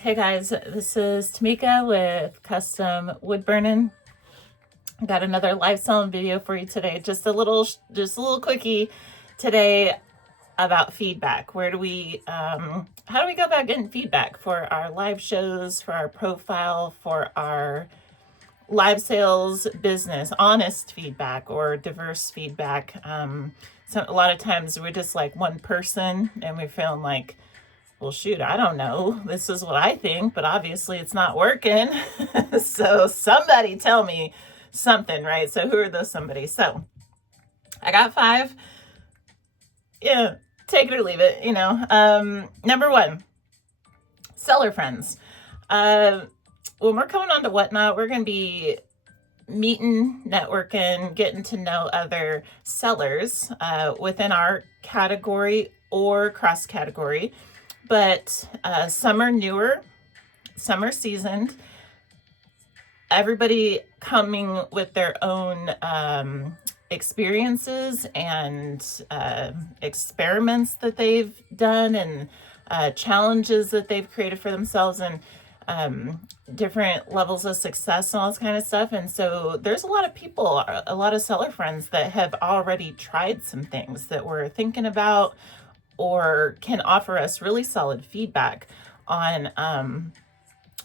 Hey guys, this is Tamika with Custom Wood Burning. I got another live selling video for you today. Just a little quickie today about feedback. How do we go about getting feedback for our live shows, for our profile, for our live sales business, honest feedback or diverse feedback. So a lot of times we're just like one person and we're feeling like, well, shoot, I don't know. This is what I think, but obviously it's not working. So somebody tell me something, right? So who are those somebody? So I got 5. Yeah, take it or leave it, Number 1, seller friends. When we're coming on to Whatnot, we're going to be meeting, networking, getting to know other sellers within our category or cross category. But some are newer, some are seasoned. Everybody coming with their own experiences and experiments that they've done and challenges that they've created for themselves and different levels of success and all this kind of stuff. And so there's a lot of people, a lot of seller friends that have already tried some things that we're thinking about or can offer us really solid feedback on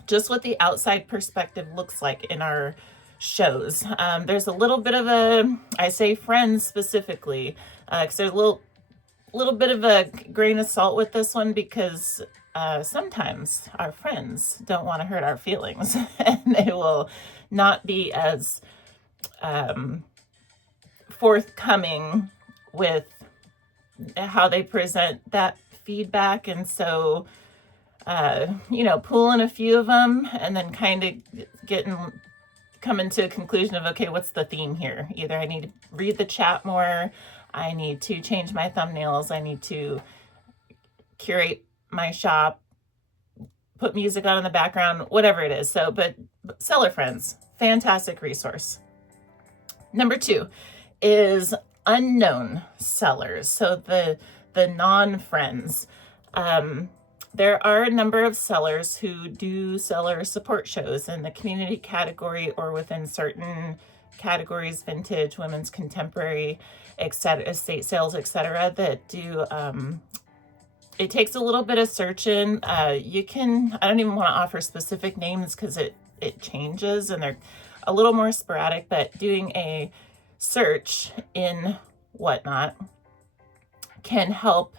just what the outside perspective looks like in our shows. There's a little bit of I say friends specifically, because there's a little bit of a grain of salt with this one because sometimes our friends don't want to hurt our feelings and they will not be as forthcoming with how they present that feedback. And so, pulling a few of them and then kind of coming to a conclusion of, okay, what's the theme here? Either I need to read the chat more, I need to change my thumbnails, I need to curate my shop, put music on in the background, whatever it is. So, but seller friends, fantastic resource. Number 2 is unknown sellers. So the non-friends. There are a number of sellers who do seller support shows in the community category or within certain categories, vintage, women's contemporary, etc., estate sales, etc., that do. It takes a little bit of searching. I don't even want to offer specific names because it changes and they're a little more sporadic, but doing a search in Whatnot can help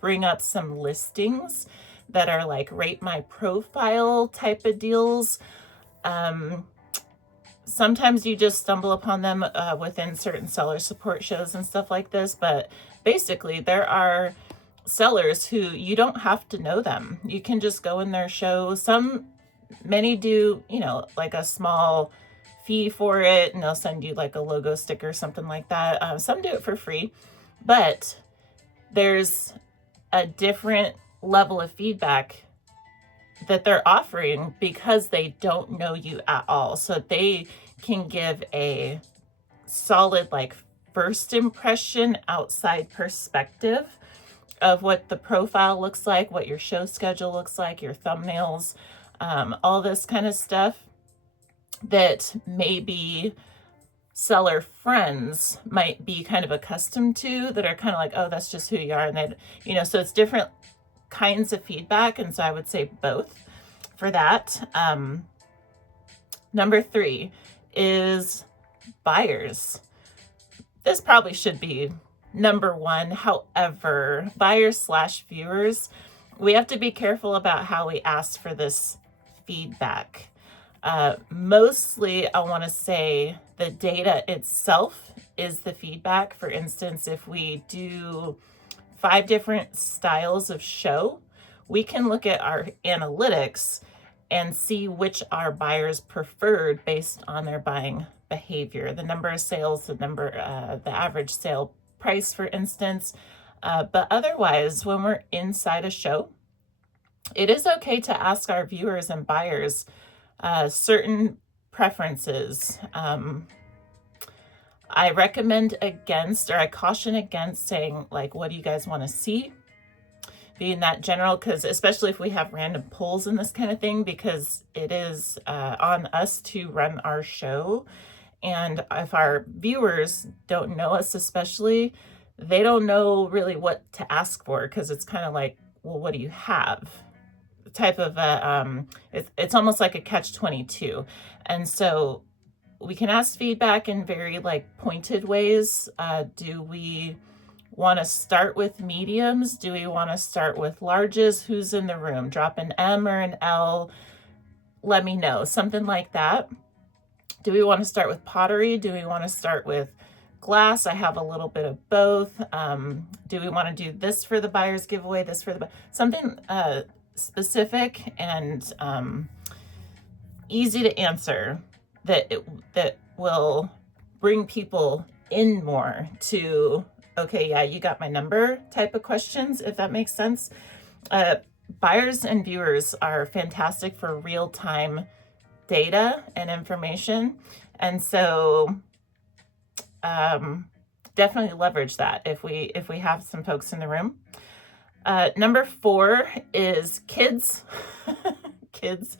bring up some listings that are like rate my profile type of deals. Sometimes you just stumble upon them within certain seller support shows and stuff like this, but basically there are sellers who you don't have to know them. You can just go in their show. Many do, like a small fee for it, and they'll send you like a logo sticker or something like that. Some do it for free, but there's a different level of feedback that they're offering because they don't know you at all. So they can give a solid like first impression outside perspective of what the profile looks like, what your show schedule looks like, your thumbnails, all this kind of stuff that maybe seller friends might be kind of accustomed to, that are kind of like, oh, that's just who you are. And then, so it's different kinds of feedback. And so I would say both for that. Number 3 is buyers. This probably should be number 1. However, buyers/viewers, we have to be careful about how we ask for this feedback. Mostly, I want to say the data itself is the feedback. For instance, if we do 5 different styles of show, we can look at our analytics and see which our buyers preferred based on their buying behavior, the number of sales, the average sale price, for instance. But otherwise, when we're inside a show, it is okay to ask our viewers and buyers certain preferences. I recommend against, or I caution against saying, like, what do you guys want to see? being that general, because especially if we have random polls in this kind of thing, because it is on us to run our show. And if our viewers don't know us, especially, they don't know really what to ask for, because it's kind of like, well, what do you have? Type of it's almost like a catch-22. And so we can ask feedback in very like pointed ways. Do we want to start with mediums? Do we want to start with larges? Who's in the room? Drop an M or an L. Let me know. Something like that. Do we want to start with pottery? Do we want to start with glass? I have a little bit of both. Do we want to do this for the buyer's giveaway, this for the something specific and easy to answer that will bring people in more to, okay, yeah, you got my number type of questions, if that makes sense. Buyers and viewers are fantastic for real-time data and information. And so definitely leverage that if we have some folks in the room. Number 4 is kids. Kids.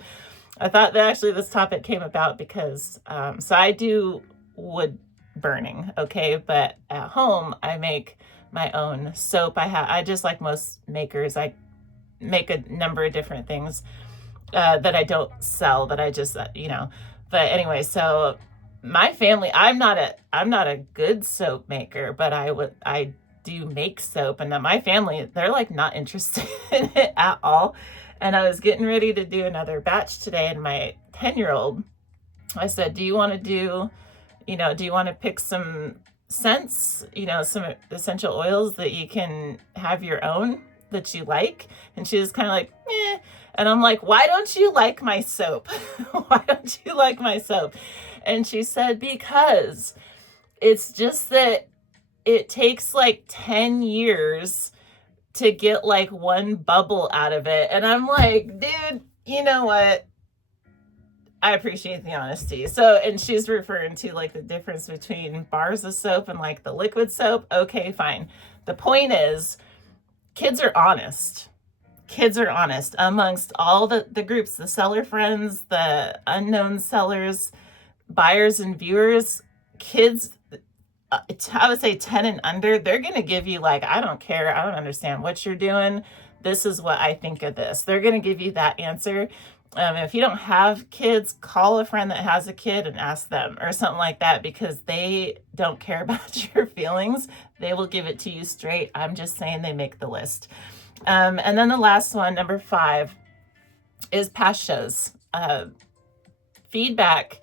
I thought that actually this topic came about because so I do wood burning, okay, but at home I make my own soap. I just like most makers, I make a number of different things that I don't sell, that I just but anyway, so my family, I'm not a good soap maker, but I do make soap, and then my family, they're like not interested in it at all. And I was getting ready to do another batch today, and my 10-year-old, I said, do you want to pick some scents, some essential oils that you can have your own that you like? And she was kind of like, eh. And I'm like, why don't you like my soap? Why don't you like my soap? And she said, because it's just that it takes like 10 years to get like one bubble out of it. And I'm like, dude, you know what? I appreciate the honesty. So, and she's referring to like the difference between bars of soap and like the liquid soap. Okay, fine. The point is, kids are honest. Kids are honest amongst all the groups, the seller friends, the unknown sellers, buyers and viewers. Kids, I would say 10 and under, they're going to give you like, I don't care. I don't understand what you're doing. This is what I think of this. They're going to give you that answer. If you don't have kids, call a friend that has a kid and ask them or something like that, because they don't care about your feelings. They will give it to you straight. I'm just saying they make the list. And then the last one, number 5, is past shows. Feedback.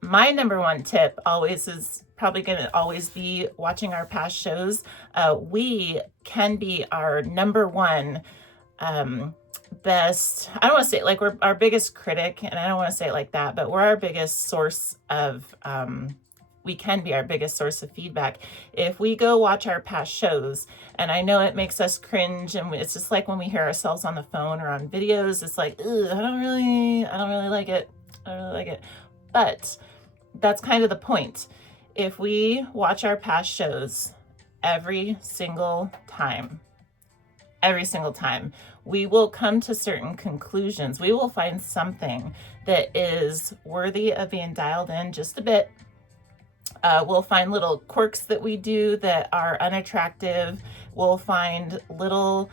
My number 1 tip always is probably going to always be watching our past shows. We can be our number 1 best, I don't want to say it like we're our biggest critic, and I don't want to say it like that, but we're our biggest source of we can be our biggest source of feedback if we go watch our past shows. And I know it makes us cringe, and it's just like when we hear ourselves on the phone or on videos, it's like, I don't really like it. I don't really like it. But that's kind of the point. If we watch our past shows every single time, we will come to certain conclusions. We will find something that is worthy of being dialed in just a bit. We'll find little quirks that we do that are unattractive. We'll find little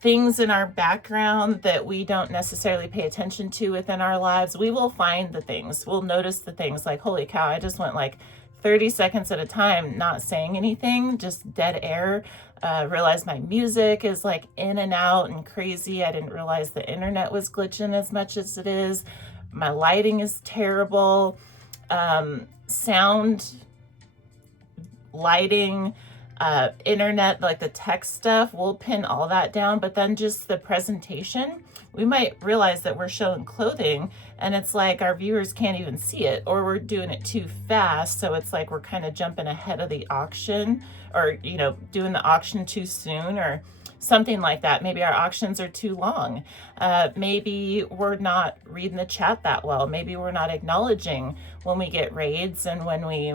things in our background that we don't necessarily pay attention to within our lives. We will find the things. We'll notice the things like, holy cow, I just went like 30 seconds at a time not saying anything, just dead air. Realize my music is like in and out and crazy. I didn't realize the internet was glitching as much as it is. My lighting is terrible. Sound, lighting, internet, like the tech stuff, we'll pin all that down. But then just the presentation, we might realize that we're showing clothing and it's like our viewers can't even see it, or we're doing it too fast. So it's like we're kind of jumping ahead of the auction, or, doing the auction too soon or something like that. Maybe our auctions are too long. Maybe we're not reading the chat that well. Maybe we're not acknowledging when we get raids and when we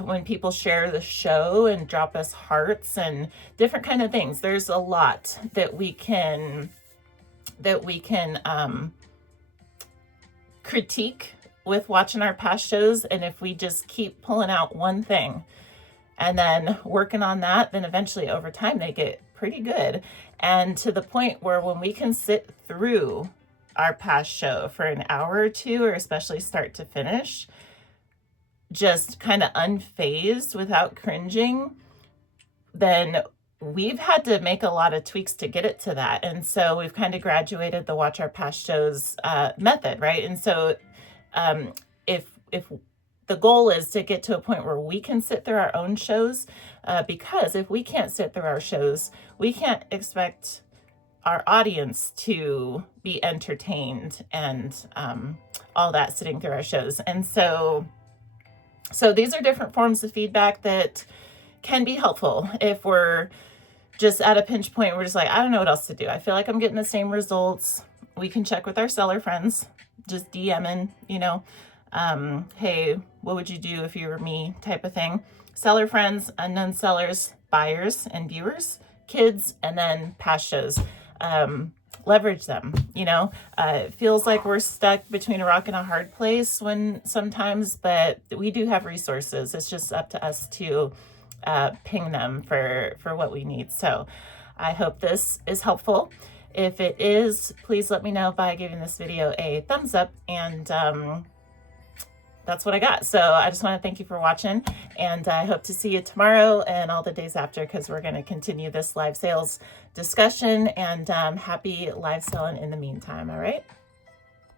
when people share the show and drop us hearts and different kind of things. There's a lot that we can critique with watching our past shows. And if we just keep pulling out one thing and then working on that, then eventually over time they get pretty good. And to the point where when we can sit through our past show for an hour or two, or especially start to finish, just kind of unfazed without cringing, then we've had to make a lot of tweaks to get it to that. And so we've kind of graduated the watch our past shows method, right? And so if the goal is to get to a point where we can sit through our own shows, because if we can't sit through our shows, we can't expect our audience to be entertained and all that sitting through our shows. And so these are different forms of feedback that can be helpful if we're just at a pinch point. We're just like, I don't know what else to do. I feel like I'm getting the same results. We can check with our seller friends, just DMing, hey, what would you do if you were me type of thing. Seller friends, unknown sellers, buyers and viewers, kids, and then past shows. Leverage them. It feels like we're stuck between a rock and a hard place sometimes, but we do have resources. It's just up to us to ping them for what we need. So I hope this is helpful. If it is, please let me know by giving this video a thumbs up, and that's what I got. So I just want to thank you for watching, and I hope to see you tomorrow and all the days after, because we're going to continue this live sales discussion, and happy live selling in the meantime. All right.